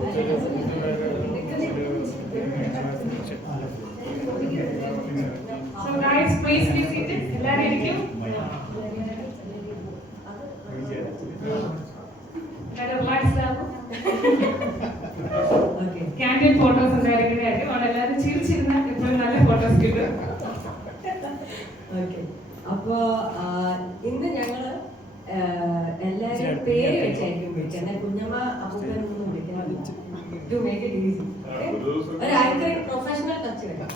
So guys, please be seated. എല്ലാവരും ഇരിക്കും. Candid photos ഉണ്ടായിരിക്കുന്നതായിരിക്കും. അവിടെ എല്ലാവരും ചിരിച്ചിരുന്ന എപ്പോഴും നല്ല ഫോട്ടോസ് കിട്ടും. അപ്പോ ഇന്ന് ഞങ്ങള് എല്ലാരും പേര് വെച്ചായിരിക്കും വിളിക്കുന്നത്. കുഞ്ഞമ്മ അപ്പൂപ്പനൊന്നും വിളിക്കാറില്ല. To make it easy. ഒരു ആങ്കറിംഗ് പ്രൊഫഷണൽ ടച്ച് വെക്കാം,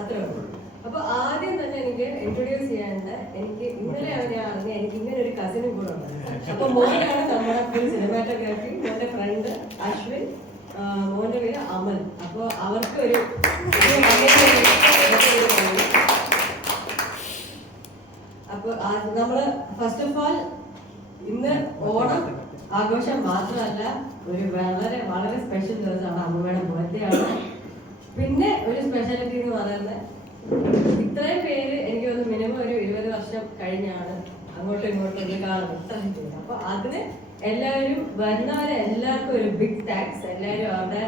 അത്രേ ഉള്ളൂ. അപ്പൊ ആദ്യം തന്നെ എനിക്ക് ഇൻട്രൊഡ്യൂസ് ചെയ്യാനുണ്ട്. എനിക്ക് ഇന്നലെ ഞാൻ അറിഞ്ഞ എനിക്ക് ഇങ്ങനെ ഒരു കസിനും കൂടെ ഉണ്ട്. അപ്പൊ മോനാണ് നമ്മുടെ ഫുൾ സിനിമാറ്റോഗ്രാഫി. മോന്റെ ഫ്രണ്ട് അശ്വിൻ, മോന്റെ പേര് അമൽ. അപ്പൊ അവർക്ക് ഒരു അപ്പൊ നമ്മള് ഫസ്റ്റ് ഓഫ് ഓൾ ഇന്ന് ഓണം ആഘോഷം മാത്രമല്ല, ഒരു വളരെ വളരെ സ്പെഷ്യൽ ദിവസമാണ്. അമ്മയുടെ ബർത്ത്ഡേ ആണ്. പിന്നെ ഒരു സ്പെഷ്യാലിറ്റി എന്ന് പറയുന്നത്, ഇത്രയും പേര് എനിക്ക് തോന്നുന്നു മിനിമം ഒരു 20 വർഷം കഴിഞ്ഞാണ് അങ്ങോട്ടും ഇങ്ങോട്ടും ഒക്കെ കാണുന്നത്. ഇത്രയും പേര്. അപ്പൊ അതിന് എല്ലാവരും വരുന്നവരെ എല്ലാവർക്കും ഒരു ബിഗ് താങ്ക്സ്. എല്ലാവരും അവിടെ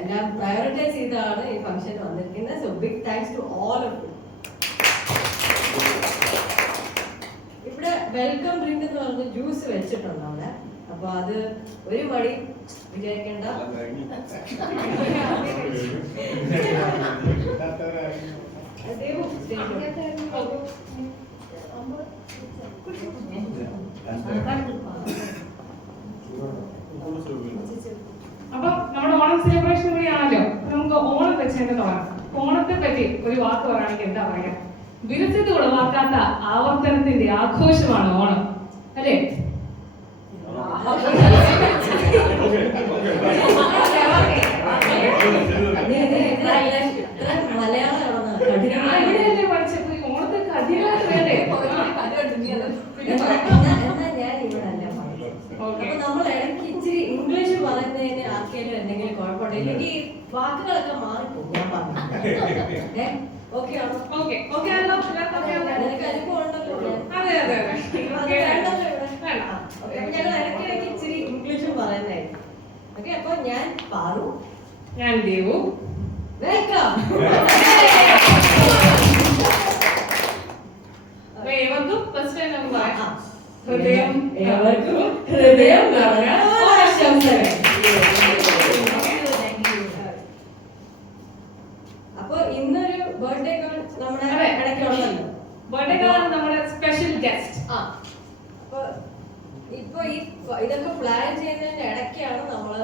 എല്ലാം പ്രയോറിറ്റൈസ് ചെയ്താണ് ഈ ഫംഗ്ഷൻ വന്നിരിക്കുന്നത്. So big thanks to all of you. ഇവിടെ വെൽക്കം ഡ്രിങ്ക് എന്ന് പറഞ്ഞ ജ്യൂസ് വെച്ചിട്ടുണ്ട് അവിടെ. അപ്പൊ അത് ഒരു മടി വിചാരിക്കേണ്ട. അപ്പൊ നമ്മുടെ ഓണം സെലിബ്രേഷൻ കൂടിയാണല്ലോ. നമുക്ക് ഓണം വെച്ച് തന്നെ തുടങ്ങാം. ഓണത്തെ പറ്റി ഒരു വാക്ക് പറയുകയാണെങ്കിൽ എന്താ പറയാ? വിരസത ഉളവാക്കാത്ത ആവർത്തനത്തിന്റെ ആഘോഷമാണ് ഓണം, അല്ലേ? അങ്ങനെയല്ലേ പഠിച്ചത്? ഓണത്തെ കഠിനമായിട്ട് വേണ്ടേ? നമ്മൾ ഇടയ്ക്ക് ഇച്ചിരി ഇംഗ്ലീഷ് പറയുന്നതിന് ആർക്കെങ്കിലും എന്തെങ്കിലും കുഴപ്പമുണ്ടോ? ഇല്ലെങ്കിൽ വാക്കുകളൊക്കെ മാറിപ്പോകും. ഞാൻ പറഞ്ഞു ഓക്കെ ആണോ? ഓക്കെ ആണല്ലോ. നിനക്ക് അനുഭവം ഉണ്ടല്ലോ. അതെ അതെ അതെ. അപ്പൊ ഞങ്ങൾ ഇടയ്ക്കിടയ്ക്ക് ഇച്ചിരി ഇംഗ്ലീഷും പറയുന്നതായിരിക്കും. ഓക്കെ, അപ്പൊ ഞാൻ പാറു, ഞാൻ ദേവു. വെൽക്കം. ഏവർക്കും ഫസ്റ്റ് ടൈം നമുക്ക് പറയാം. ഏവർക്കും ഹൃദയം നിറഞ്ഞ ആശംസകൾ. അപ്പൊ ഇന്നൊരു ബർത്ത്ഡേ ഗേൾ നമ്മുടെ ഇടയ്ക്കുണ്ടല്ലോ. ബർത്ത്ഡേ ഗേൾ നമ്മുടെ സ്പെഷ്യൽ ഗസ്റ്റ്. അപ്പൊ ഇപ്പൊ ഇതൊക്കെ പ്ലാൻ ചെയ്യുന്നതിന്റെ ഇടയ്ക്കാണ് നമ്മള്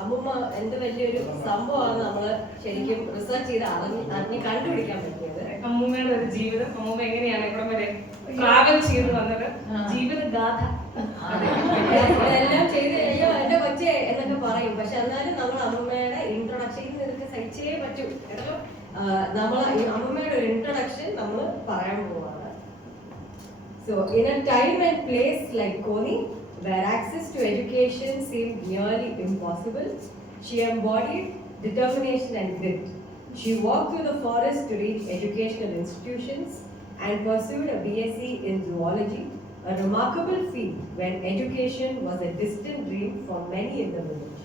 അമ്മൂമ്മ എന്ത് വലിയൊരു സംഭവമാണ് നമ്മള് ശരിക്കും റിസർച്ച് ചെയ്ത് അറിഞ്ഞ് കണ്ടുപിടിക്കാൻ പറ്റിയത്. അമ്മൂമ്മയുടെ ഒരു ജീവിതം, അമ്മൂമ്മ എങ്ങനെയാണ് ഇവിടെ വരെ ട്രാവൽ ചെയ്ത് വന്നത്, ജീവിതഗാഥ. ഇതെല്ലാം ചെയ്ത് കഴിഞ്ഞാൽ എന്റെ കൊച്ചേ എന്നൊക്കെ പറയും. പക്ഷെ എന്നാലും നമ്മൾ അമ്മൂമ്മയുടെ ഇൻട്രൊഡക്ഷൻ ഇതൊക്കെ സഹിച്ചേ പറ്റൂ. നമ്മൾ അമ്മൂമ്മയുടെ ഒരു ഇൻട്രൊഡക്ഷൻ നമ്മൾ പറയാൻ പോവാണ്. So, in a time and place like Koni, where access to education seemed nearly impossible, she embodied determination and grit. She walked through the forest to reach educational institutions and pursued a BSc in zoology, a remarkable feat when education was a distant dream for many in the village.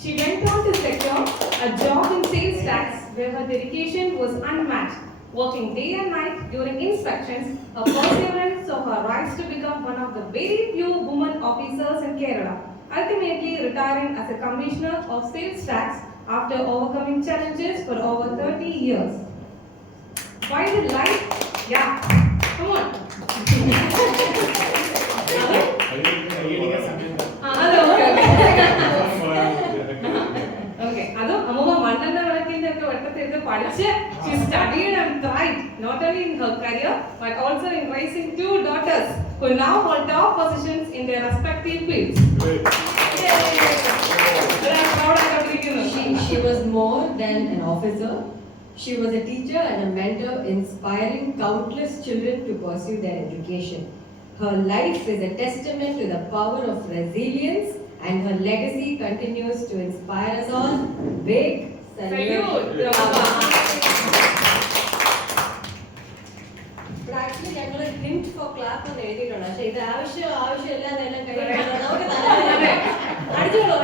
She went on to secure a job in sales tax where her dedication was unmatched. Working day and night during inspections, her perseverance saw her rise to become one of the very few women officers in Kerala, ultimately retiring as a commissioner of sales tax after overcoming challenges for over 30 years. Why the life? Yeah, come on. Okay, അതും അമ്മൂമ്മ മണ്ണെണ്ണ വിളക്കിന്റെ ഒക്കെ വെട്ടത്തിരുന്ന് പഠിച്ച് she studied and thrived not only in her career but also in raising 2 daughters who now hold top positions in their respective fields. She was more than an officer. She was a teacher and a mentor, inspiring countless children to pursue their education. Her life is a testament to the power of resilience, and her legacy continues to inspire us all. Big salute. But actually, ഞങ്ങൾ hint for clap എന്ന് എഴുതിയിട്ടുണ്ട്. പക്ഷേ ഇത് ആവശ്യമില്ല എന്നെല്ലാം കഴിയുമ്പോൾ നമുക്ക് അടിച്ചോളൂ.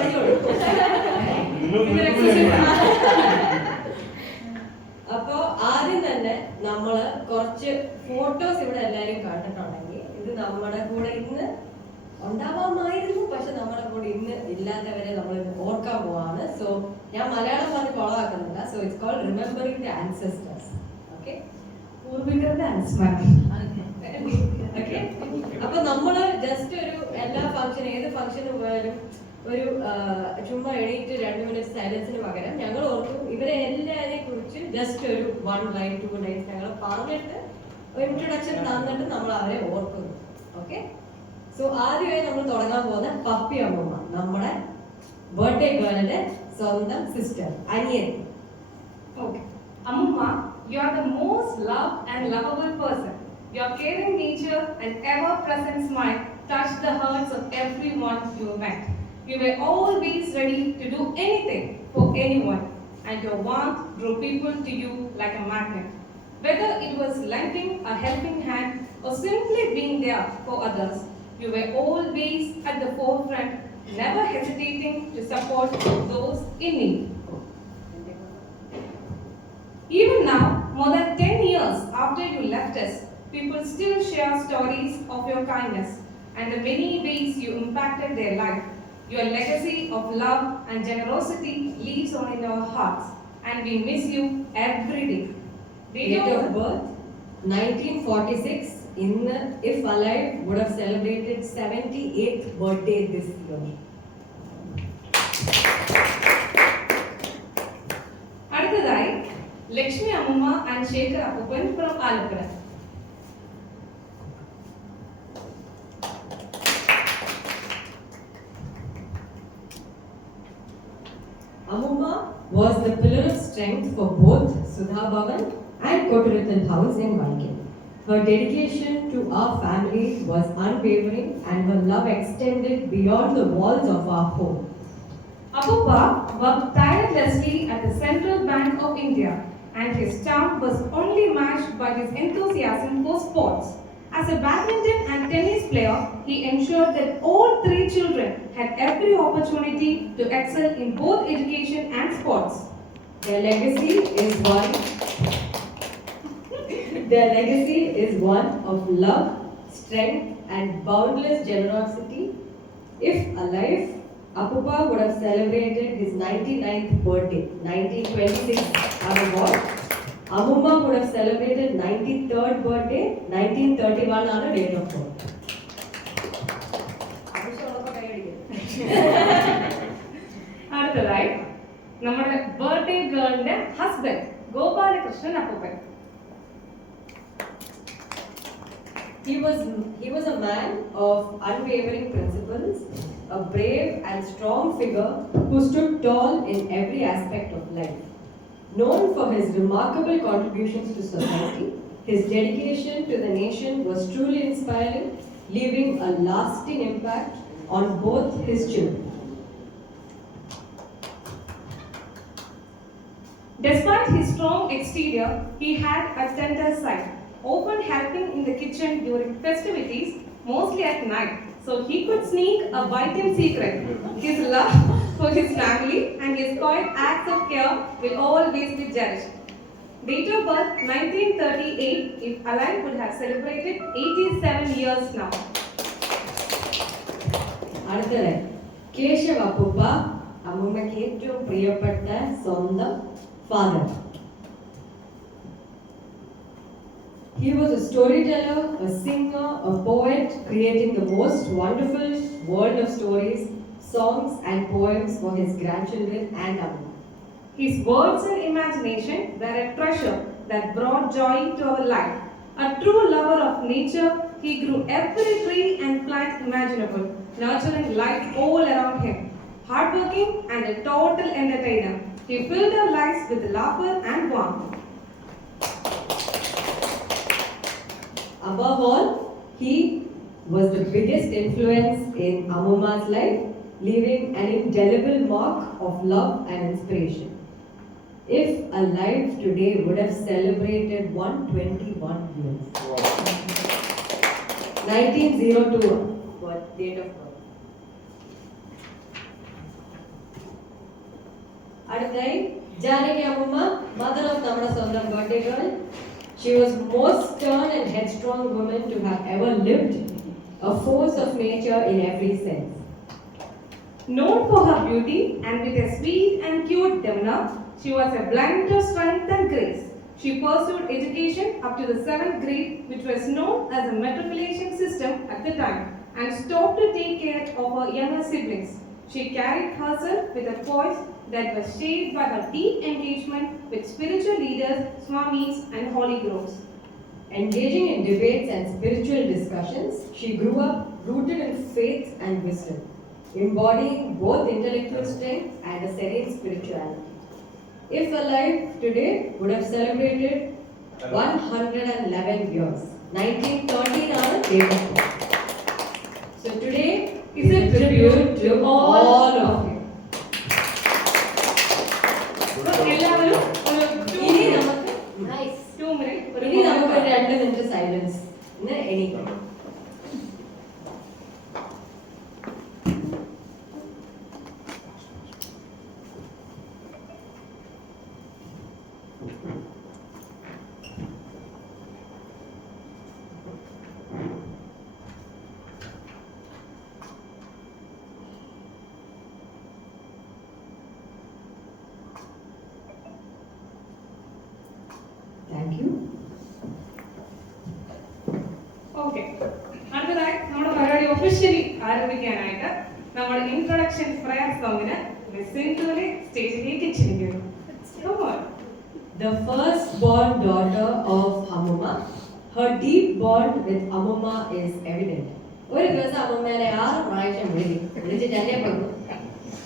അപ്പോ ആദ്യം തന്നെ നമ്മള് കുറച്ച് ഫോട്ടോസ് ഇവിടെ എല്ലാരും കണ്ടിട്ടുണ്ടെങ്കിൽ ഇത് നമ്മുടെ കൂടെ ഇന്ന് ഉണ്ടാവാമായിരുന്നു, പക്ഷെ നമ്മുടെ കൂടെ ഇന്ന് ഇല്ലാത്തവരെ നമ്മൾ ഓർക്കാൻ പോവാണ്. സോ ഞാൻ മലയാളം പറഞ്ഞ് കൊളവാക്കുന്നില്ല. So it's called remembering the ancestors. Okay, പൂർവികരുടെ അനുസ്മരണം. ഓക്കെ. അപ്പൊ നമ്മള് ജസ്റ്റ് ഒരു എല്ലാ ഫംഗ്ഷൻ ഏത് ഫംഗ്ഷന് പോയാലും ഒരു ചുമ്മാ എണീറ്റ് 2 മിനിറ്റ് സൈലൻസിന് പകരം ഞങ്ങൾ ഓർക്കും ഇവരെ എല്ലാവരെയും കുറിച്ച് ജസ്റ്റ് ഒരു 1 ലൈൻ 2 ലൈൻസ് ഞങ്ങൾ പറഞ്ഞിട്ട് ഒരു ഇൻട്രൊഡക്ഷൻ തന്നിട്ട് നമ്മൾ അവരെ ഓർക്കുന്നു. ഓക്കെ, സോ ആദ്യമായി നമ്മൾ തുടങ്ങാൻ പോകുന്ന പപ്പി അമ്മൂമ്മ, നമ്മുടെ ബർത്ത്ഡേ ഗേളിന്റെ സ്വന്തം സിസ്റ്റർ, അനിയൻ. Okay. Amma, you are the most loved and lovable person. Your caring nature and ever-present smile touched the hearts of everyone you met. You were always ready to do anything for anyone, and your warmth drew people to you like a magnet. Whether it was lending a helping hand or simply being there for others, you were always at the forefront, never hesitating to support those in need. Even now, more than 10 years after you left us, people still share stories of your kindness and the many ways you impacted their life. Your legacy of love and generosity lives on in our hearts, and we miss you every day. Date of birth 1946. If alive, would have celebrated 78th birthday this year. അടുത്തതായി ലക്ഷ്മി അമ്മൂമ്മ and Shekhar അപ്പൂപ്പൻ from Alappuzha. Ammumma was the pillar of strength for both Sudha Bhavan and Kottarittan House in Vaiken. Her dedication to our family was unwavering and her love extended beyond the walls of our home. Apuppa worked tirelessly at the Central Bank of India, and his charm was only matched by his enthusiasm for sports. As a badminton and tennis player, he ensured that all 3 children had every opportunity to excel in both education and sports. Their legacy is one of love, strength, and boundless generosity. If alive, Apuppa would have celebrated his 99th birthday, 1926 on Ammumma would have celebrated 93rd birthday, 1931 on the date of birth. അടുത്തതായി നമ്മുടെ birthday ഗേളിന്റെ husband Gopalakrishnan അപ്പൂപ്പൻ. He was a man of unwavering principles, a brave and strong figure who stood tall in every aspect of life. Known for his remarkable contributions to society, his dedication to the nation was truly inspiring, leaving a lasting impact on both his children. Despite his strong exterior, he had a tender side, often helping in the kitchen during festivities, mostly at night, so he could sneak a vital secret. His love for his family and his quiet acts of care will always be cherished. Date of birth 1938, if alive would have celebrated 87 years now. അടുത്തത് കേശവ അപ്പൂപ്പ, അമ്മൂമ്മയ്ക്ക് ഏറ്റവും പ്രിയപ്പെട്ട സ്വന്തം father. He was a storyteller, a singer, a poet, creating the most wonderful world of stories, songs and poems for his grandchildren and Amma. His words and imagination were a treasure that brought joy to our life. A true lover of nature, he grew every tree and plant imaginable, nurturing life all around him. Hardworking and a total entertainer, he filled our lives with laughter and warmth. Above all, he was the biggest influence in Ammumma's life, leaving an indelible mark of love and inspiration. If alive today, would have celebrated 121 years. Wow. 1902, date of birth. അടുത്തായി ജാനകി അമ്മൂമ്മ, mother of നമ്മുടെ സ്വന്തം birthday girl. She was most stern and headstrong woman to have ever lived, a force of nature in every sense. Known for her beauty and with a sweet and cute demeanor, she was a blend of strength and grace. She pursued education up to the 7th grade, which was known as the matriculation system at the time, and stopped to take care of her younger siblings. She carried herself with a poise that was shaped by her deep engagement with spiritual leaders, swamis, and holy groves. Engaging in debates and spiritual discussions, she grew up rooted in faith and wisdom, embodying both intellectual strength and a serene spirituality. If alive today, would have celebrated 111 years. 1913 ആണ് date of birth. So today is a tribute to all of you. So, എല്ലാവരും ഒരു ഇനി നമുക്ക് 2 minutes ഇനി നമുക്ക് ഒരു 2 minute silence എണീക്കണം. Thank you. Okay, അടുത്തതായി നമ്മുടെ പരിപാടി ഒഫീഷ്യലി ആരംഭിക്കാനായിട്ട് നമ്മുടെ ഇൻട്രൊഡക്ഷൻ പ്രയർ സോങ്ങിന് സിന്ധുവിനെ സ്റ്റേജിലേക്ക് ക്ഷണിക്കുന്നു. Come on. The first-born daughter of Ammuma, her deep bond with Ammuma is evident. ഒരു ദിവസം അമ്മൂമ്മേനെ 6 പ്രാവശ്യം വിളിച്ചിട്ട് എന്നെ പറഞ്ഞു.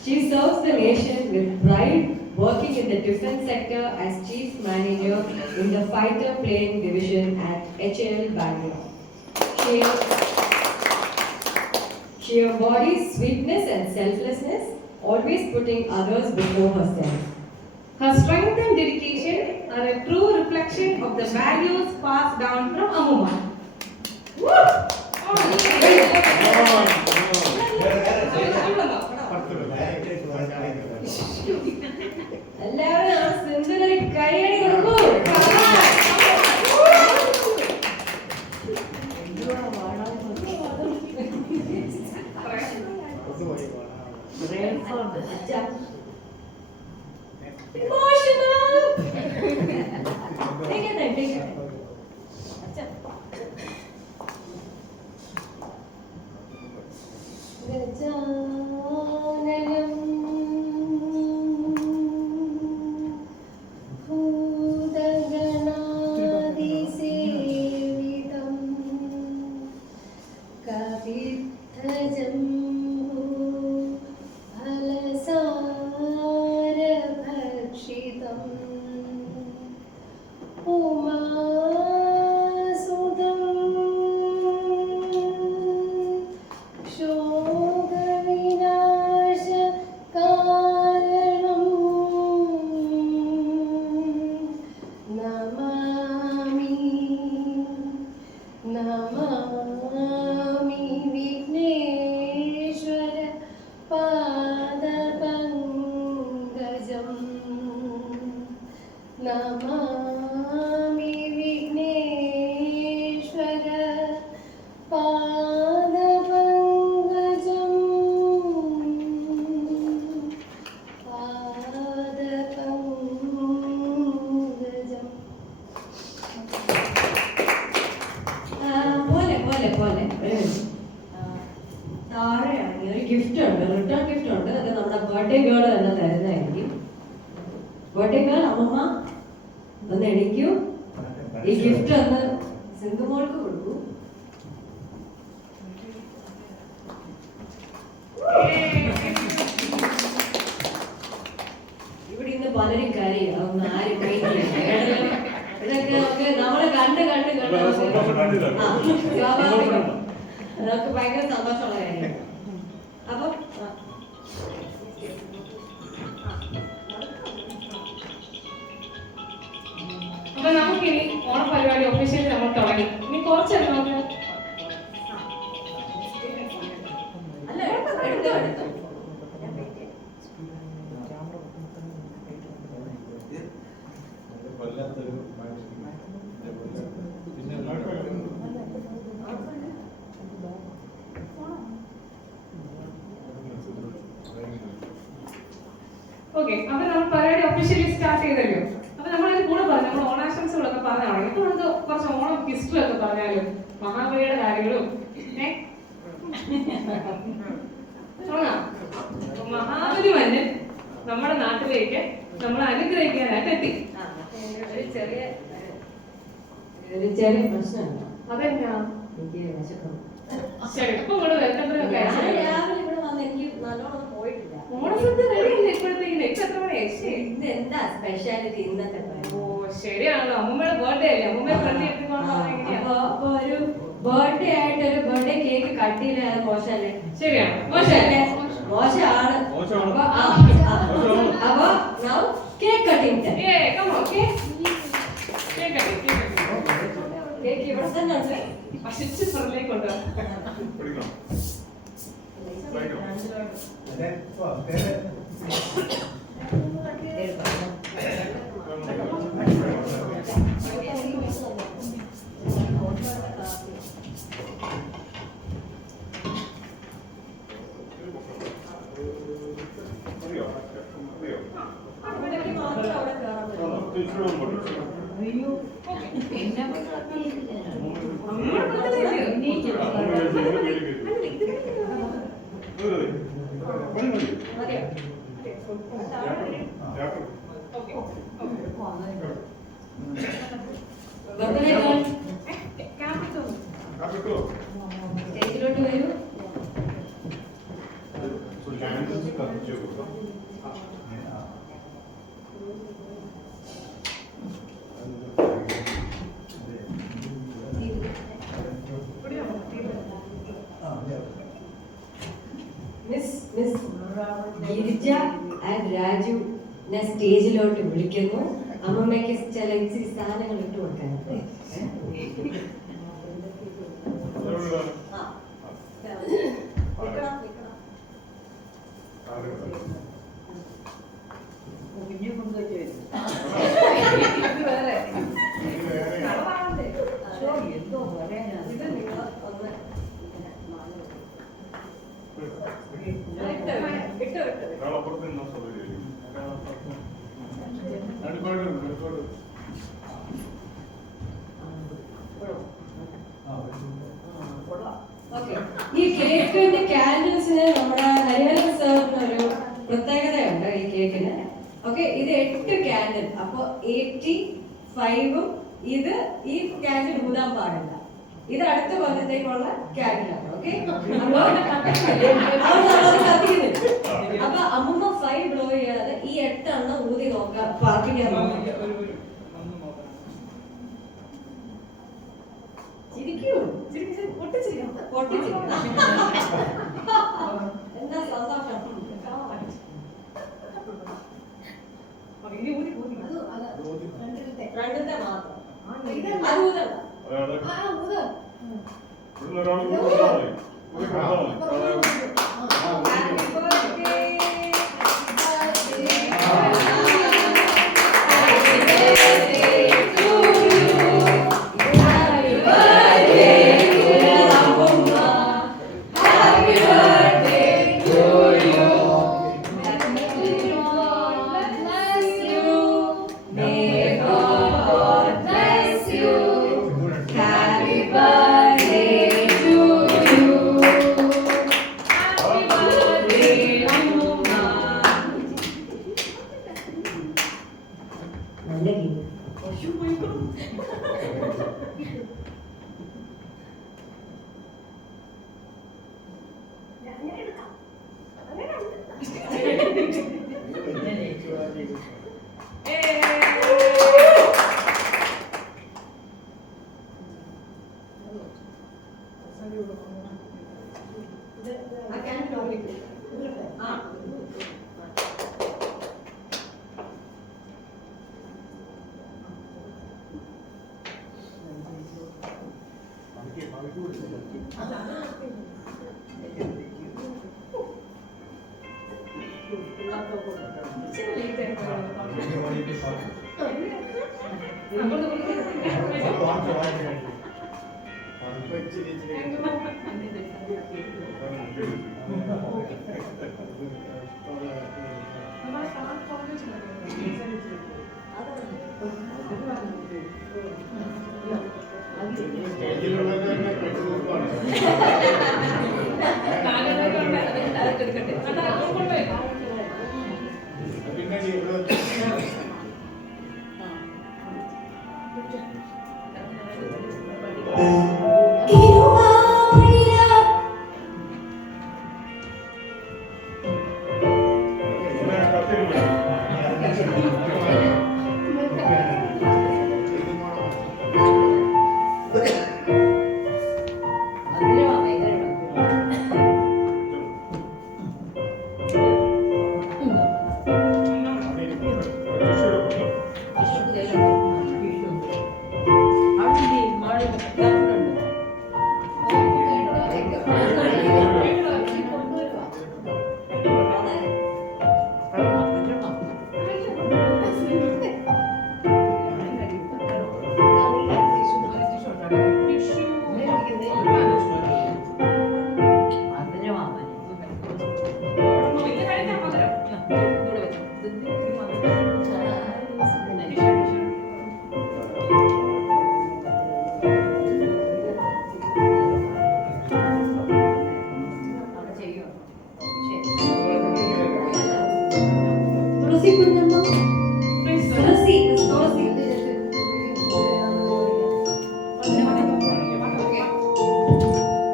She serves the nation with pride, working in the defense sector as chief manager in the fighter plane division at HAL Bangalore. She embodies sweetness and selflessness, always putting others before herself. Her strength and dedication are a true reflection of the values passed down from Ammuma. Woo! എല്ലാവരും ആ സിന്ധുവിനൊരു കൈയടി കൊടുക്കൂ. അച്ഛാ. Emotional. Take it. അച്ഛാ. ഗജാനനം ഭൂതഗണാതിസേവിതം കവിദ്ധജംബൂ ഫലസാരഭക്ഷിതം ഉമാസുതം ശോകവിനാശകാരണം നമാമി നമാമി വിഘ്നേശ്വര പാദപങ്കജം നമാമി വിഘ്നേശ്വര പാദപങ്കജം പാദപങ്കജം. പോലെ താഴെയാണെങ്കിൽ ഒരു gift ഉണ്ട്, റിട്ടേൺ ഗിഫ്റ്റ് ഉണ്ട്. അത് നമ്മുടെ ബർത്ത്ഡേ ഗേൾ തന്നെ തരുന്നതായിരിക്കും. ബർത്ത്ഡേ ഗേൾ അമ്മമ്മ ഒന്ന് എണീക്കൂ. ഈ ഗിഫ്റ്റ് ഒന്ന് സിന്ധുമോൾക്ക് കൊടുക്കൂ. ഇവിടെ ഇന്ന് പലരും കരയും. അതൊന്നും ആരും ഇതൊക്കെ നമുക്ക് നമ്മളെ കണ്ട് സ്വാഭാവികം. നമുക്ക് ഭയങ്കര സന്തോഷമുള്ള കാര്യമാണ്. അപ്പം അപ്പൊ നമുക്കിനി ഓണപരിപാടി ഒഫീഷ്യലി നമ്മൾ തുടങ്ങി. ഇനി കുറച്ച് നമുക്ക് അല്ല എടുത്തോ ഓക്കെ, അപ്പൊ നമ്മൾ പരിപാടി ഒഫീഷ്യലി സ്റ്റാർട്ട് ചെയ്തല്ലോ. അപ്പൊ നമ്മൾ അതിന് കൂടെ പറഞ്ഞു, നമ്മൾ ഓണാശംസകളൊക്കെ പറഞ്ഞാണ്. ഇപ്പൊ നമുക്ക് കുറച്ച് ഓണം ഹിസ്റ്ററി ഒക്കെ പറഞ്ഞാലും മഹാബലിയുടെ കാര്യങ്ങളും മഹാബലി മന്നൻ നമ്മുടെ നാട്ടിലേക്ക് നമ്മളെ അനുഗ്രഹിക്കാനായിട്ട് എത്തി. ഒരു ചെറിയ പ്രശ്നമുണ്ട്. അതെന്നാ? എനിക്ക് വിശക്കുന്നു. ശരി, ഇപ്പൊ ഇവിടെ വരുന്നവരൊക്കെ രാവിലെ ഇവിടെ വന്ന് എനിക്ക് നല്ലോണം പോയിട്ടില്ല. ഓണസദ്യ റെഡിയല്ലേ ഇപ്പോഴത്തേക്കിന്? ഇപ്പൊ എത്ര മണിയായി? ഇന്ന് എന്താ സ്പെഷ്യാലിറ്റി ഇന്നത്തെ? ഓ ശരിയാണല്ലോ, അമ്മൂമ്മയുടെ ബർത്ത്ഡേ അല്ലേ? അമ്മൂമ്മയെ ഫ്രണ്ട് അപ്പൊ ഒരു ബർത്ത്ഡേ ആയിട്ട് ഒരു ബർത്ത്ഡേ കേക്ക് കട്ട് ചെയ്യില്ല, അത് മോശമല്ലേ? ശരിയാണ്, മോശമല്ലേ? മോശമാണ്. അപ്പൊ now cake cutting time. come on, cake cutting. Cake ഇവിടെ തന്നെ ഉണ്ട്. പശിച്ച് ഫ്രണ്ടിലേക്ക് കൊണ്ടുവരാം. സ്റ്റേജിലോട്ട് വരൂ. മിസ് ഗിരിജ ആൻഡ് രാജു സ്റ്റേജിലോട്ട് വിളിക്കുന്നു. അമ്മമ്മയ്ക്ക് ചില ഇച്ചിരി സാധനങ്ങൾ ഇട്ട് കൊടുക്കാനുണ്ട്. ഈ കേക്കിന്റെ കാൻഡിൽസിന് നമ്മുടെ ഹരിഹരൻ സാറിനൊരു പ്രത്യേകതയുണ്ട്. ഈ കേക്കിന് ഓക്കെ, ഇത് 8 കാൻഡിൽ. അപ്പൊ 85 ഇത് ഈ കാൻഡിൽ ഊതാൻ പാടില്ല. ഇത് അടുത്ത കൊല്ലത്തേക്കുള്ള കാൻഡിലാണ്. ഓക്കെ, അപ്പൊ അമ്മമ്മ 5 ബ്ലോ ചെയ്യാതെ ഈ 8 എണ്ണം ഊതി നോക്കാം, പാർപ്പിക്കാൻ നോക്കാം. എന്താ സന്തോഷം. രണ്ടത്തെ മാത്രം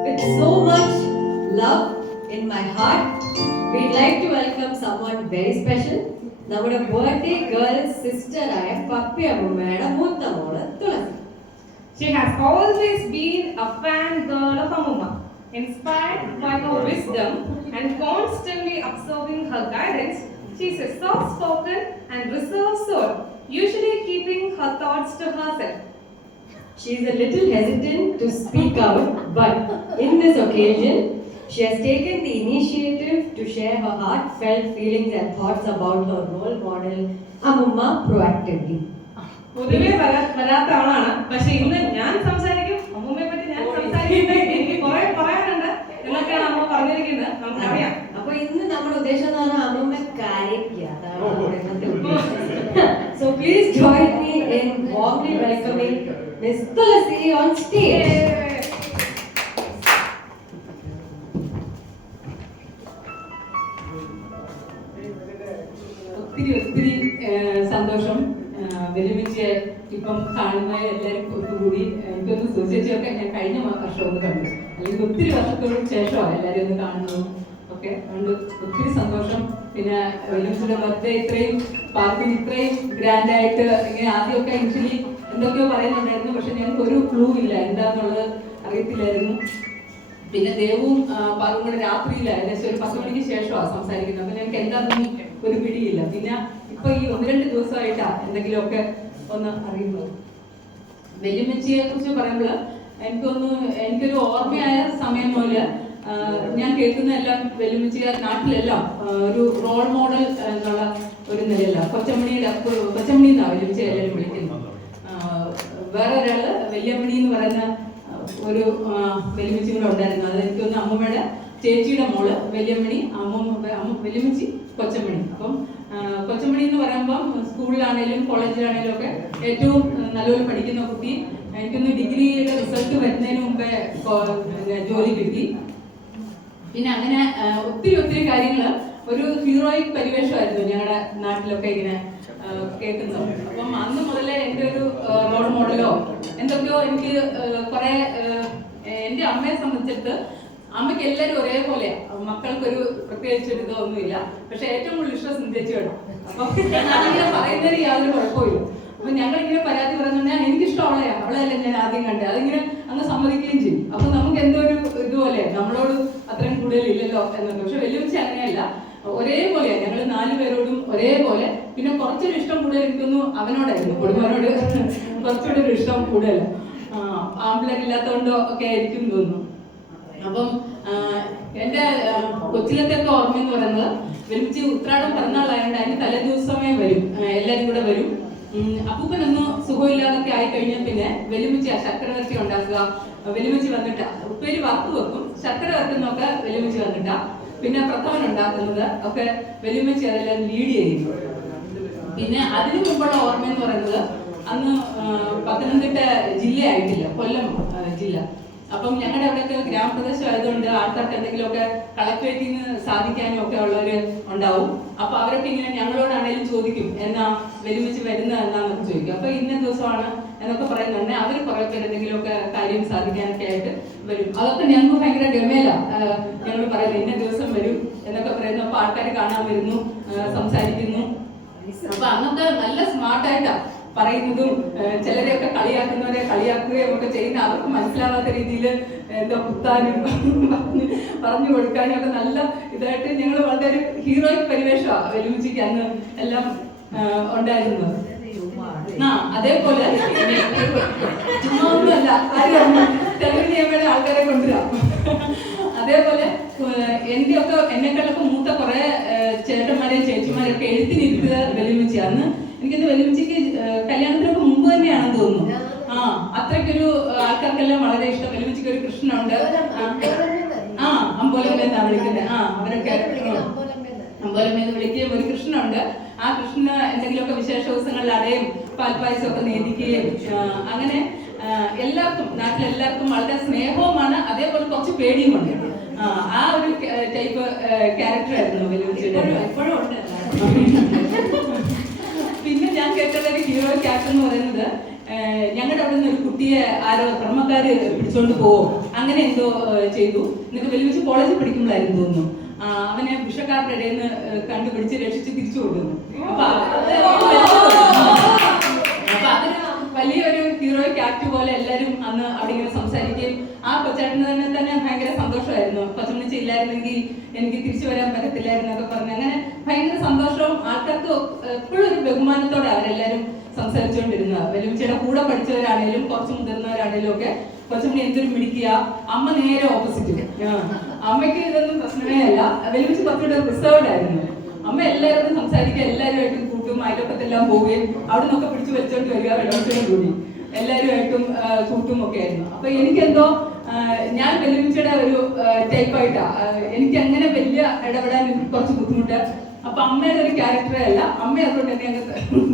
With so much love in my heart, we'd like to welcome someone very special. നമ്മുടെ ബർത്ത്ഡേ ഗേൾ സിസ്റ്ററായ പപ്പി അമ്മയുടെ മൂത്ത മോള് തുളസി. She has always been a fan girl of Amuma, inspired by her wisdom and constantly observing her guidance. She is a soft-spoken and reserved soul, usually keeping her thoughts to herself. She is a little hesitant to speak out, but in this occasion, she has taken the initiative to share her heartfelt feelings and thoughts about her role model, Amuma, proactively. പൊതുവെ വരാത്ത ആളാണ്, പക്ഷെ ഇന്ന് ഞാൻ സംസാരിക്കും, അമ്മൂമ്മയെ പറ്റി ഞാൻ സംസാരിക്കുന്നത് എനിക്ക് കുറെ പറയാനുണ്ട് എന്നൊക്കെയാണ് അമ്മ പറഞ്ഞിരിക്കുന്നത്, നമുക്കറിയാം. അപ്പൊ ഇന്ന് നമ്മുടെ ഉദ്ദേശം എന്ന് പറഞ്ഞാൽ അമ്മൂമ്മ കരയ്ക്കുക, അതാണ് നമ്മുടെ ഇന്നത്തെ ഉദ്ദേശം. So please join me in warmly welcoming Miss Tulasi on stage. ഒത്തിരി സന്തോഷം. വെല്ലുവിളിച്ച് ഇപ്പം കാണുന്ന എല്ലാവരും ഒത്തുകൂടി എനിക്കൊന്ന് സുചേച്ചിയൊക്കെ ഞാൻ കഴിഞ്ഞ വർഷം ഒന്ന് കണ്ടു, അല്ലെങ്കിൽ ഒത്തിരി വർഷത്തോട് ശേഷമാണ് എല്ലാവരും ഒന്ന് കാണുന്നതും ഒക്കെ. അതുകൊണ്ട് ഒത്തിരി സന്തോഷം. പിന്നെ വെല്ലുവിളിച്ചിയുടെ ബർത്ത്ഡേ ഇത്രയും പാർക്കിന് ഇത്രയും ഗ്രാൻഡായിട്ട് ഇങ്ങനെ ആദ്യമൊക്കെ ആക്ച്വലി എന്തൊക്കെയോ പറയുന്നുണ്ടായിരുന്നു, പക്ഷെ ഞങ്ങൾക്ക് ഒരു ക്ലൂ ഇല്ല, എന്താന്നുള്ളത് അറിയത്തില്ലായിരുന്നു. പിന്നെ ദേവും പാർക്കും കൂടെ രാത്രിയില ഏകദേശം ഒരു 10 മണിക്ക് ശേഷമാണ് സംസാരിക്കുന്നത്, അപ്പൊ ഞങ്ങൾക്ക് എന്താണെന്നും ഒരു പിടിയില്ല. പിന്നെ ഇപ്പൊ ഈ 1-2 ദിവസമായിട്ടാ എന്തെങ്കിലുമൊക്കെ ഒന്ന് അറിയുന്നത്. വെല്ലുമ്മച്ചിയെ കുറിച്ച് പറയുമ്പോൾ എനിക്കൊരു ഓർമ്മയായ സമയം പോലെ ഞാൻ കേൾക്കുന്നതെല്ലാം വെല്ലുമ്മച്ചിയ നാട്ടിലെല്ലാം ഒരു റോൾ മോഡൽ എന്നുള്ള ഒരു നിലയല്ല. കൊച്ചമണി എന്നാണ് വെല്ലുമ്മച്ചി എല്ലാവരും വിളിക്കുന്നത്. വേറെ ഒരാള് വല്യമ്മണി എന്ന് പറയുന്ന ഒരു വെല്ലുവിളിച്ചും കൂടെ ഉണ്ടായിരുന്നു. അത് എനിക്കൊന്ന് അമ്മൂമ്മയുടെ ചേച്ചിയുടെ മോള് വല്യമ്മണി, വെല്ലുവിളിച്ചി കൊച്ചമണി. അപ്പം കൊച്ചമണി എന്ന് പറയുമ്പം സ്കൂളിലാണേലും കോളേജിലാണേലും ഒക്കെ ഏറ്റവും നല്ലപോലെ പഠിക്കുന്ന കുട്ടി. എനിക്കൊന്ന് ഡിഗ്രിയുടെ റിസൾട്ട് വരുന്നതിന് മുമ്പേ ജോലി കിട്ടി. പിന്നെ അങ്ങനെ ഒത്തിരി കാര്യങ്ങൾ ഒരു ഹീറോയിക് പരിവേഷമായിരുന്നു ഞങ്ങളുടെ നാട്ടിലൊക്കെ ഇങ്ങനെ കേൾക്കുന്നത്. അപ്പം അന്ന് മുതലേ എൻ്റെ ഒരു റോൾ മോഡലോ എന്തൊക്കെയോ എനിക്ക് കുറെ എൻ്റെ അമ്മയെ സംബന്ധിച്ചിട്ട് അമ്മയ്ക്ക് എല്ലാവരും ഒരേപോലെ, മക്കൾക്കൊരു പ്രത്യേകിച്ച് ഒരു ഇതൊന്നുമില്ല. പക്ഷെ ഏറ്റവും കൂടുതൽ ഇഷ്ടം സിന്ധിച്ചു വേണം. അപ്പം ഞാനിങ്ങനെ പറയുന്നതിന് യാതൊരു കുഴപ്പമില്ല. അപ്പൊ ഞങ്ങളിങ്ങനെ പരാതി പറഞ്ഞാൽ എനിക്കിഷ്ടം അവളെയല്ല ഞാൻ ആദ്യം കണ്ടത്, അതിങ്ങനെ അങ്ങ് സമ്മതിക്കുകയും ചെയ്യും. അപ്പൊ നമുക്ക് എന്തോ ഒരു ഇതുപോലെ നമ്മളോട് അത്രയും കൂടുതലില്ലല്ലോ എന്നൊക്കെ. പക്ഷെ വെല്ലുവിളിച്ച് അങ്ങനെയല്ല, ഒരേപോലെയാണ് ഞങ്ങൾ 4 പേരോടും ഒരേപോലെ. പിന്നെ കുറച്ചൊരു ഇഷ്ടം കൂടുതൽ എനിക്കൊന്നും അവനോടായിരുന്നു, കുടുംബനോട് കുറച്ചുകൂടെ ഒരു ഇഷ്ടം കൂടുതൽ. ആമ്പിളരില്ലാത്തതുകൊണ്ടോ ഒക്കെ ആയിരിക്കും തോന്നുന്നു. അപ്പം എൻ്റെ കൊച്ചിലത്തെയൊക്കെ ഓർമ്മയെന്ന് പറയുന്നത് വെല്ലുവിളിച്ച് ഉത്രാടം പിറന്നാളായതുകൊണ്ട് അതിന് തലേ ദിവസമേ വരും, എല്ലാവരും കൂടെ വരും. അപ്പൂപ്പനൊന്നും സുഖമില്ലാതൊക്കെ ആയിക്കഴിഞ്ഞാൽ പിന്നെ വെല്ലുമിച്ച് ശർക്കര വരട്ടി ഉണ്ടാക്കുക, വെല്ലുമിച്ച് വന്നിട്ട് ഉപ്പേരി വറുത്ത് വെക്കും, ശർക്കര വരട്ടുന്നൊക്കെ വെല്ലുമിച്ച് വന്നിട്ടാ, പിന്നെ പ്രഥമൻ ഉണ്ടാക്കുന്നത് ഒക്കെ വെല്ലുമിച്ച് അതെല്ലാം ലീഡ് ചെയ്യുന്നു. പിന്നെ അതിനു മുമ്പുള്ള ഓർമ്മ എന്ന് പറയുന്നത് അന്ന് പത്തനംതിട്ട ജില്ലയായിട്ടില്ല, കൊല്ലം ജില്ല. അപ്പം ഞങ്ങളുടെ അവിടെയൊക്കെ ഗ്രാമപ്രദേശം ആയതുകൊണ്ട് ആൾക്കാർക്ക് എന്തെങ്കിലുമൊക്കെ കളക്ടറേറ്റിൽ നിന്ന് സാധിക്കാനും ഒക്കെ ഉള്ളവര് ഉണ്ടാവും. അപ്പൊ അവരൊക്കെ ഇങ്ങനെ ഞങ്ങളോടാണേലും ചോദിക്കും എന്നാ വെല്ലുമിച്ച് വരുന്നത് എന്നാന്നൊക്കെ ചോദിക്കും. അപ്പൊ ഇന്ന ദിവസമാണ് എന്നൊക്കെ പറയുന്നുണ്ട്. അവർ കുറെ പേര് എന്തെങ്കിലുമൊക്കെ കാര്യം സാധിക്കാനൊക്കെ ആയിട്ട് വരും. അതൊക്കെ ഞങ്ങൾക്ക് ഭയങ്കര ഗമേല. ഞങ്ങൾ പറയുന്നത് ഇന്ന ദിവസം വരും എന്നൊക്കെ പറയുന്നു. അപ്പൊ ആൾക്കാർ കാണാൻ വരുന്നു, സംസാരിക്കുന്നു. അപ്പൊ അന്നൊക്കെ നല്ല സ്മാർട്ടായിട്ടാ പറയുന്നതും ചിലരെയൊക്കെ കളിയാക്കുന്നവരെ കളിയാക്കുകയും ഒക്കെ ചെയ്യുന്ന അവർക്ക് മനസ്സിലാവാത്ത രീതിയിൽ എന്താ കുത്താനും പറഞ്ഞു കൊടുക്കാനും ഒക്കെ നല്ല ഇതായിട്ട് ഞങ്ങൾ വളരെ ഹീറോയിക് പരിവേഷമാണ് വെല്ലുമിച്ചിക്ക് അന്ന് എല്ലാം ഉണ്ടായിരുന്നത്. അതേപോലെ ചുമ്മാ ഒന്നുമല്ല, തെലുങ്ക് നിയമയുടെ ആൾക്കാരെ കൊണ്ടുവരാം. അതേപോലെ എന്നെക്കാളൊക്കെ മൂത്ത കുറെ ചേട്ടന്മാരെയും ചേച്ചിമാരെയൊക്കെ എഴുത്തിനിരുത്തുക വെല്ലുമിച്ചി. അന്ന് എനിക്കത് വെല്ലുമിച്ചിക്ക് കല്യാണത്തിനൊക്കെ മുമ്പ് തന്നെയാണെന്ന് തോന്നുന്നു. അത്രയ്ക്കൊരു ആൾക്കാർക്കെല്ലാം വളരെ ഇഷ്ടം. വെല്ലുമിച്ചിക്ക് ഒരു കൃഷ്ണനുണ്ട്, അമ്പോലമ്മ എന്നാ വിളിക്കുന്നത്. അവരൊക്കെ അമ്പോലമ്മയെന്ന് വിളിക്കുകയും ഒരു കൃഷ്ണനുണ്ട്. ആ കൃഷ്ണന് എന്തെങ്കിലുമൊക്കെ വിശേഷ ദിവസങ്ങളിൽ അടയും പാൽപ്പായസമൊക്കെ നേദിക്കുകയും അങ്ങനെ എല്ലാവർക്കും നാട്ടിലെല്ലാവർക്കും വളരെ സ്നേഹവുമാണ്, അതേപോലെ കുറച്ച് പേടിയുമുണ്ട്. ആ ഒരു ടൈപ്പ് ക്യാരക്ടർ ആയിരുന്നു വെല്ലുമിച്ചിയുടെ. എപ്പോഴും ഉണ്ട്. പിന്നെ ഞാൻ കേട്ടുള്ള ഒരു ഹീറോ ക്യാരക്ടർ എന്ന് പറയുന്നത് ഞങ്ങളുടെ അവിടെ നിന്ന് ഒരു കുട്ടിയെ ആരോ ബ്രഹ്മക്കാര് പിടിച്ചോണ്ട് പോവോ അങ്ങനെ എന്തോ ചെയ്തു. എന്നിട്ട് വെല്ലുമിച്ച് കോളേജിൽ പഠിക്കുമ്പോഴായിരുന്നു തോന്നുന്നു. അവനെ വിഷക്കാരുടെ ഇടയിൽ നിന്ന് കണ്ടുപിടിച്ച് രക്ഷിച്ച് തിരിച്ചു കൊടുക്കുന്നു. അപ്പൊ അതൊരു വലിയൊരു ഹീറോയിക് ആക്ട് പോലെ എല്ലാവരും അന്ന് അവിടെ ഇങ്ങനെ സംസാരിക്കുകയും ആ കൊച്ചേട്ടന് തന്നെ ഭയങ്കര സന്തോഷമായിരുന്നു. കൊച്ചമ്മച്ചി ഇല്ലായിരുന്നെങ്കിൽ എനിക്ക് തിരിച്ചു വരാൻ പറ്റത്തില്ലായിരുന്നു എന്നൊക്കെ പറഞ്ഞ് അങ്ങനെ ഭയങ്കര സന്തോഷവും ആൾക്കാർക്ക് എപ്പോഴും ഒരു ബഹുമാനത്തോടെ അവരെല്ലാവരും സംസാരിച്ചുകൊണ്ടിരുന്നത്. വെല്ലുമിച്ചിയുടെ കൂടെ പഠിച്ചവരാണേലും കുറച്ച് മുതിർന്നവരാണേലും ഒക്കെ കൊച്ചമ്മണി എന്തൊരു മിടിക്കുക. അമ്മ നേരെ ഓപ്പോസിറ്റ്. അമ്മയ്ക്ക് ഇതൊന്നും പ്രശ്നമേ അല്ല. വെല്ലുമിച്ച് കുറച്ചുകൂടെ റിസർവ്ഡ് ആയിരുന്നു. അമ്മ എല്ലാവരോടും സംസാരിക്കുക, എല്ലാവരുമായിട്ടും കൂട്ടും, അയൽപ്പക്കത്തെല്ലാം പോവുകയും അവിടെ നിന്നൊക്കെ പിടിച്ചു വലിച്ചോണ്ട് വരിക, വെല്ലുമിച്ചിയോട് കൂടി എല്ലാവരുമായിട്ടും കൂട്ടും ഒക്കെ ആയിരുന്നു. അപ്പൊ എനിക്കെന്തോ ഞാൻ വെല്ലുമിച്ചിയുടെ ഒരു ടൈപ്പായിട്ടാ. എനിക്ക് അങ്ങനെ വലിയ ഇടപെടാൻ കുറച്ച് ബുദ്ധിമുട്ട്. അപ്പൊ അമ്മയുടെ ഒരു ക്യാരക്ടറേ അല്ല. അമ്മ അതുകൊണ്ട് തന്നെ അങ്ങ്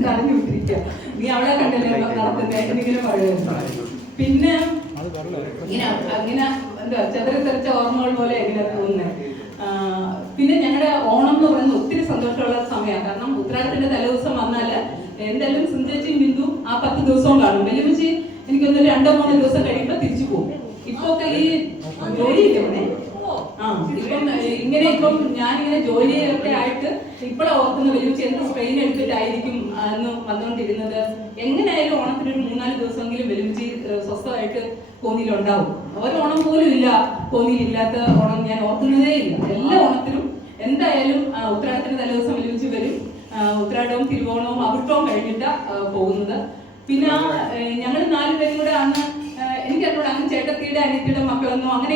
തടഞ്ഞു വിട്ടിരിക്കുക. നീ അവളെ കണ്ടല്ലേ നടത്തുന്നത് എന്നിങ്ങനെ പറയുന്നു. പിന്നെ ഇങ്ങനെ എന്താ ചെതറിത്തെറിച്ച ഓർമ്മകൾ പോലെ എങ്ങനെ തോന്നുന്നത്. പിന്നെ ഞങ്ങളുടെ ഓണം എന്ന് പറയുന്നത് ഒത്തിരി സന്തോഷമുള്ള സമയമാണ്. കാരണം ഉത്രാടത്തിന്റെ തലേദിവസം വന്നാല് എന്തായാലും സുന്ദരച്ചിയും ബിന്ദു ആ 10 ദിവസവും കാണും. വെല്ലുമിച്ചി എനിക്കൊന്ന് 2-3 ദിവസം കഴിയുമ്പോൾ തിരിച്ചു പോകും. ഇപ്പൊ ഒക്കെ ഈ ജോലിയില്ലേ ഇവിടെ ഇപ്പം ഞാനിങ്ങനെ ജോലിയൊക്കെ ആയിട്ട് ഇപ്പോഴാണ് ഓർക്കുന്ന വെല്ലുമിച്ചി എന്ത് സ്ട്രെയിൻ എടുത്തിട്ടായിരിക്കും അന്ന് വന്നുകൊണ്ടിരുന്നത്. എങ്ങനെയായാലും ഓണത്തിന് ഒരു 3-4 ദിവസമെങ്കിലും വെല്ലുമിച്ചി സ്വസ്ഥമായിട്ട് കോന്നിയിലുണ്ടാവും. ഓണം പോലും ഇല്ല കോന്നിയിലില്ലാത്ത ഓണം ഞാൻ ഓർക്കുന്നതേ ഇല്ല. എല്ലാ ഓണത്തിനും എന്തായാലും ഉത്രാടത്തിന്റെ തലേദിവസം വെല്ലുമിച്ചി വരും. ഉത്രാടവും തിരുവോണവും അവിട്ടവും കഴിഞ്ഞിട്ടാ പോകുന്നത്. പിന്നെ ഞങ്ങൾ 4 പേരും കൂടെ അന്ന് എനിക്കറിഞ്ഞൂടെ അങ്ങ് ചേട്ടത്തിയുടെ അനിയത്തിയുടെ മക്കളൊന്നും അങ്ങനെ